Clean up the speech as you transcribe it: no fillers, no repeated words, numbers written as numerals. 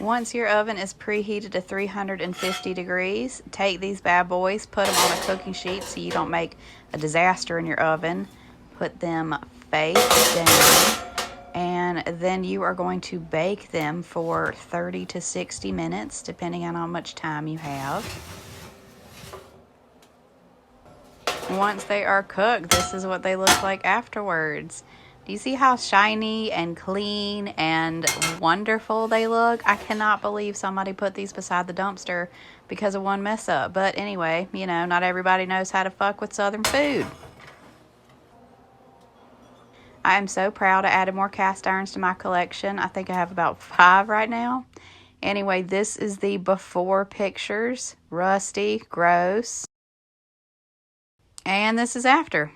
Once your oven is preheated to 350 degrees, take these bad boys, put them on a cooking sheet so you don't make a disaster in your oven. Put them face down, and then you are going to bake them for 30 to 60 minutes, depending on how much time you have. Once they are cooked, this is what they look like afterwards. Do you see how shiny and clean and wonderful they look? I cannot believe somebody put these beside the dumpster because of one mess up. But anyway, you know, not everybody knows how to fuck with Southern food. I am so proud I added more cast irons to my collection. I think I have about 5 right now. Anyway, this is the before pictures. Rusty, gross. And this is after.